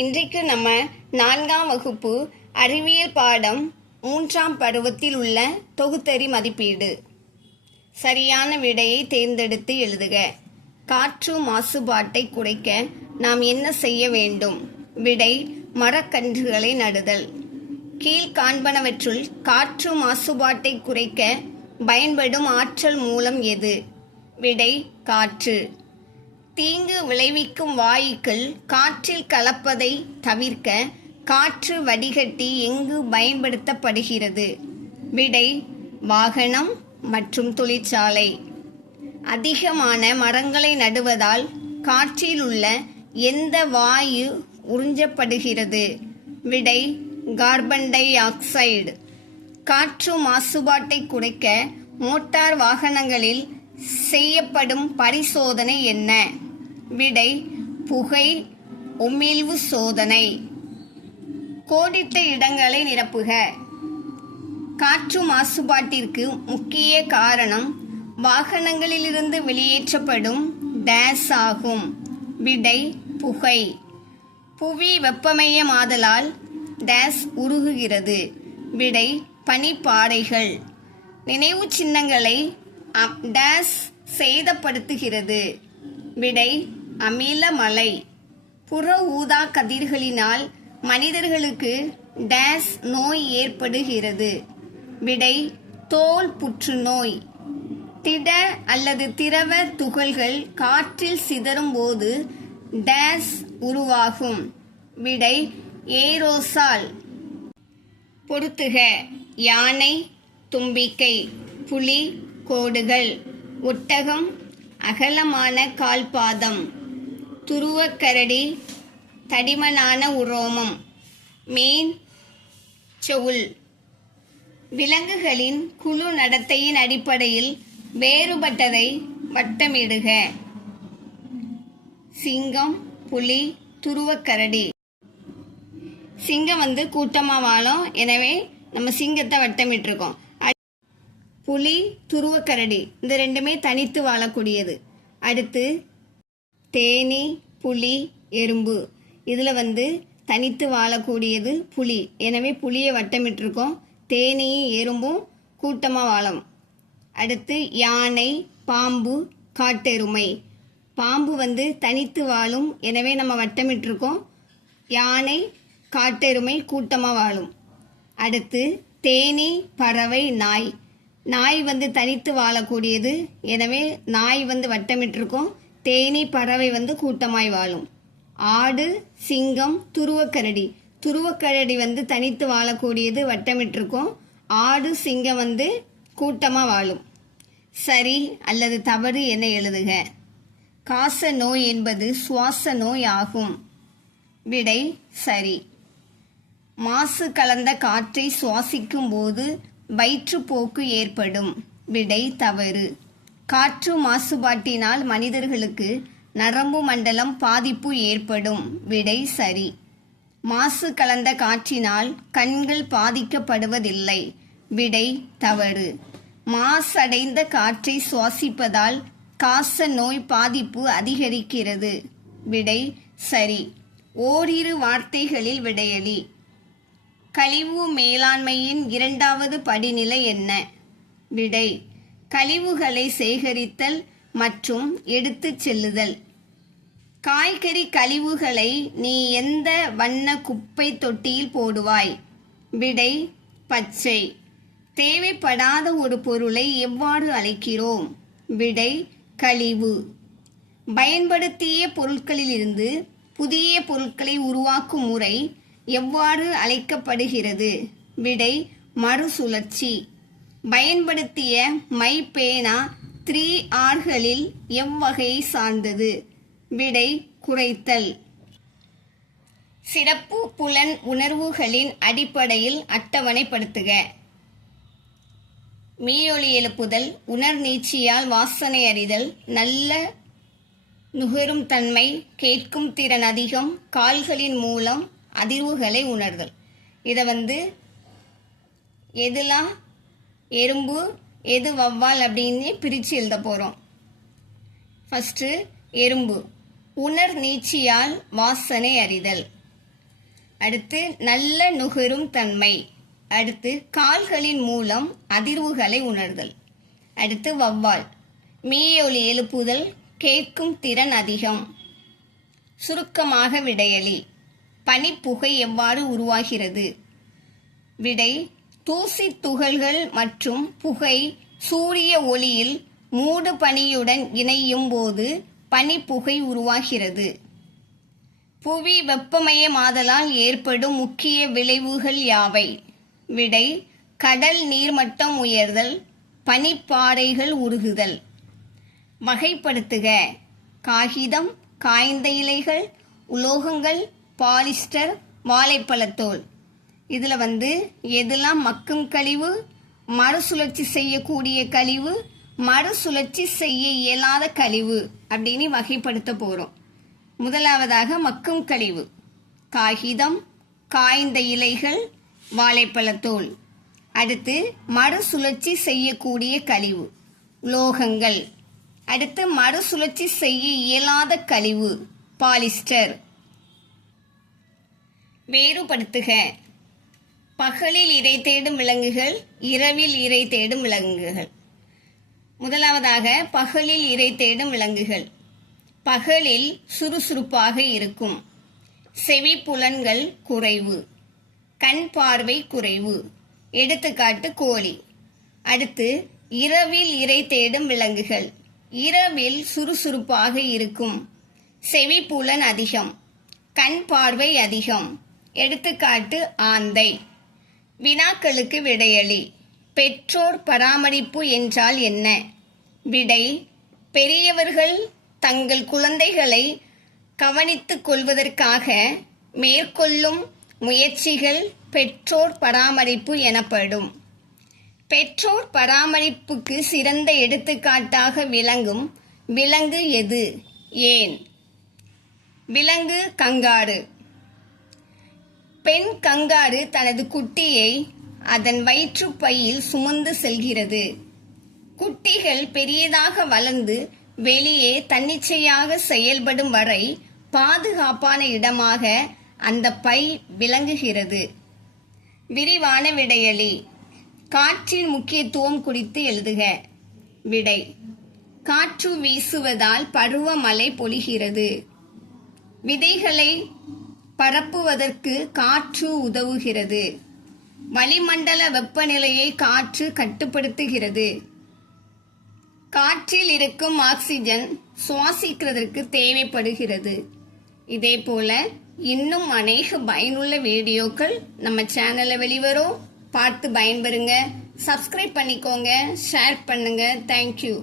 இன்றைக்கு நம்ம 4ஆம் வகுப்பு அறிவியல் பாடம் 3ஆம் பருவத்தில் உள்ள தொகுத்தறி மதிப்பீடு. சரியான விடையை தேர்ந்தெடுத்து எழுதுக. காற்று மாசுபாட்டை குறைக்க நாம் என்ன செய்ய வேண்டும்? விடை: மரக்கன்றுகளை நடுதல். கீழ்காண்பனவற்றுள் காற்று மாசுபாட்டை குறைக்க பயன்படும் ஆற்றல் மூலம் எது? விடை: காற்று. தீங்கு விளைவிக்கும் வாயுக்கள் காற்றில் கலப்பதை தவிர்க்க காற்று வடிகட்டி எங்கு பயன்படுத்தப்படுகிறது? விடை: வாகனம் மற்றும் தொழிற்சாலை. அதிகமான மரங்களை நடுவதால் காற்றில் உள்ள எந்த வாயு உறிஞ்சப்படுகிறது? விடை: கார்பன் டை ஆக்சைடு. காற்று மாசுபாட்டை குறைக்க மோட்டார் வாகனங்களில் செய்யப்படும் பரிசோதனை என்ன? விடை: புகை உமிழ்வு சோதனை. கோடிட்ட இடங்களை நிரப்புக. காற்று மாசுபாட்டிற்கு முக்கிய காரணம் வாகனங்களிலிருந்து வெளியேற்றப்படும் டேஸ் ஆகும். விடை: புகை. புவி வெப்பமயமாதலால் டேஸ் உருகுகிறது? விடை: பனிப்பாறைகள். நினைவு சின்னங்களை டேஸ் சேதப்படுத்துகிறது? விடை: அமிலமழை. புற ஊதா கதிர்களினால் மனிதர்களுக்கு டேஸ் நோய் ஏற்படுகிறது? விடை: தோல் புற்றுநோய். திட அல்லது திரவ துகள்கள் காற்றில் சிதறும் போது டேஸ் உருவாகும்? விடை: ஏரோசால். பொறுத்துக. யானை தும்பிக்கை, புலி கோடுகள், ஒட்டகம் அகலமான கால்பாதம், துருவக்கரடி தடிமனான உரோமம், மீன் செவுள். விலங்குகளின் குழு நடத்தையின் அடிப்படையில் வேறுபட்டதை வட்டமிடுக. சிங்கம், புலி, துருவக்கரடி. சிங்கம் கூட்டமாக வாழும், எனவே நம்ம சிங்கத்தை வட்டமிட்டிருக்கோம். புலி, துருவக்கரடி இந்த ரெண்டுமே தனித்து வாழக்கூடியது. அடுத்து தேனி, புலி, எறும்பு. இதில் தனித்து வாழக்கூடியது புலி, எனவே புலியை வட்டமிட்டிருக்கோம். தேனியும் எறும்பும் கூட்டமாக வாழும். அடுத்து யானை, பாம்பு, காட்டெருமை. பாம்பு தனித்து வாழும், எனவே நம்ம வட்டமிட்டிருக்கோம். யானை, காட்டெருமை கூட்டமாக வாழும். அடுத்து தேனி, பறவை, நாய். நாய் தனித்து வாழக்கூடியது, எனவே நாய் வட்டமிட்டிருக்கோம். தேனி, பறவை கூட்டமாய் வாழும். ஆடு, சிங்கம், துருவக்கரடி. துருவக்கரடி தனித்து வாழக்கூடியது, வட்டமிட்டிருக்கோம். ஆடு, சிங்கம் கூட்டமாக வாழும். சரி அல்லது தவறு என எழுதுக. காச நோய் என்பது சுவாச நோய் ஆகும். விடை: சரி. மாசு கலந்த காற்றை சுவாசிக்கும் போது வயிற்றுப்போக்கு ஏற்படும்? விடை: தவறு. காற்று மாசுபாட்டினால் மனிதர்களுக்கு நரம்பு மண்டலம் பாதிப்பு ஏற்படும்? விடை: சரி. மாசு கலந்த காற்றினால் கண்கள் பாதிக்கப்படுவதில்லை? விடை: தவறு. மாசடைந்த காற்றை சுவாசிப்பதால் காச நோய் பாதிப்பு அதிகரிக்கிறது? விடை: சரி. ஓரிரு வார்த்தைகளில் விடையளி. கழிவு மேலாண்மையின் 2வது படிநிலை என்ன? விடை: கழிவுகளை சேகரித்தல் மற்றும் எடுத்துச் செல்லுதல். காய்கறி கழிவுகளை நீ எந்த வண்ண குப்பை தொட்டியில் போடுவாய்? விடை: பச்சை. தேவைப்படாத ஒரு பொருளை எவ்வாறு அழைக்கிறோம்? விடை: கழிவு. பயன்படுத்திய பொருட்களிலிருந்து புதிய பொருட்களை உருவாக்கும் முறை எவ்வாறு அழைக்கப்படுகிறது? விடை: மறுசுழற்சி. பயன்படுத்திய மை பேனா 3Rகளில் எவ்வகையை சார்ந்தது? விடை: குறைத்தல். சிறப்பு புலன் உணர்வுகளின் அடிப்படையில் அட்டவணைப்படுத்துக. மீயொலி எழுப்புதல், உணர்நீட்சியால் வாசனை அறிதல், நல்ல நுகரும் தன்மை, கேட்கும் திறன் அதிகம், கால்களின் மூலம் அதிர்வுகளை உணர்தல். இதை எதுலாம் எறும்பு, எது வவ்வால் அப்படின்னு பிரித்து எழுத போகிறோம். ஃபஸ்ட்டு எறும்பு. உணர் நீட்சியால் வாசனை அறிதல். அடுத்து நல்ல நுகரும் தன்மை. அடுத்து கால்களின் மூலம் அதிர்வுகளை உணர்தல். அடுத்து வௌவால் மீயொலி எழுப்புதல், கேட்கும் திறன் அதிகம். சுருக்கமாக விடையளி. பனிப்புகை எவ்வாறு உருவாகிறது? விடை, தூசி துகள்கள் மற்றும் புகை சூரிய ஒளியில் மூடு பனியுடன் இணையும் போது பனிப்புகை உருவாகிறது. புவி வெப்பமயமாதலால் ஏற்படும் முக்கிய விளைவுகள் யாவை? விடை, கடல் நீர்மட்டம் உயர்தல், பனிப்பாறைகள் உருகுதல். வகைப்படுத்துக. காகிதம், காய்ந்த இலைகள், உலோகங்கள், பாலிஸ்டர், வாழைப்பழத்தோல். இதில் எதெல்லாம் மக்கும் கழிவு, மறுசுழற்சி செய்யக்கூடிய கழிவு, மறுசுழற்சி செய்ய இயலாத கழிவு அப்படின்னு வகைப்படுத்த போகிறோம். முதலாவதாக மக்கும் கழிவு. காகிதம், காய்ந்த இலைகள், வாழைப்பழத்தோல். அடுத்து மறுசுழற்சி செய்யக்கூடிய கழிவு உலோகங்கள். அடுத்து மறுசுழற்சி செய்ய இயலாத கழிவு பாலிஸ்டர். வேறுபடுத்துக. பகலில் இரை தேடும் விலங்குகள், இரவில் இரை தேடும் விலங்குகள். முதலாவதாக பகலில் இரை தேடும் விலங்குகள். பகலில் சுறுசுறுப்பாக இருக்கும். செவி புலன்கள் குறைவு, கண் பார்வை குறைவு. எடுத்துக்காட்டு கோழி. அடுத்து இரவில் இரை தேடும் விலங்குகள். இரவில் சுறுசுறுப்பாக இருக்கும். செவி புலன் அதிகம், கண் பார்வை அதிகம். எடுத்துக்காட்டு ஆந்தை. வினாக்களுக்கு விடையளி. பெற்றோர் பராமரிப்பு என்றால் என்ன? விடை, பெரியவர்கள் தங்கள் குழந்தைகளை கவனித்துக் கொள்வதற்காக மேற்கொள்ளும் முயற்சிகள் பெற்றோர் பராமரிப்பு எனப்படும். பெற்றோர் பராமரிப்புக்கு சிறந்த எடுத்துக்காட்டாக விளங்கும் விலங்கு எது? ஏன்? விலங்கு கங்காரு. பெண் கங்காரு தனது குட்டியை அதன் வயிற்றுப்பையில் சுமந்து செல்கிறது. குட்டிகள் பெரியதாக வளர்ந்து வெளியே தன்னிச்சையாக செயல்படும் வரை பாதுகாப்பான இடமாக அந்த பை விளங்குகிறது. விரிவான விடையளி. காற்றின் முக்கியத்துவம் குறித்து எழுதுக. விடை, காற்று வீசுவதால் பருவமழை பொழிகிறது. விதைகளை பரப்புவதற்கு காற்று உதவுகிறது. வளிமண்டல வெப்பநிலையை காற்று கட்டுப்படுத்துகிறது. காற்றில் இருக்கும் ஆக்சிஜன் சுவாசிக்கிறதற்கு தேவைப்படுகிறது. இதே போல இன்னும் அநேக பயனுள்ள வீடியோக்கள் நம்ம சேனலில் வெளிவரும். பார்த்து பயன்பெறுங்க. சப்ஸ்கிரைப் பண்ணிக்கோங்க, ஷேர் பண்ணுங்க. தேங்க்யூ.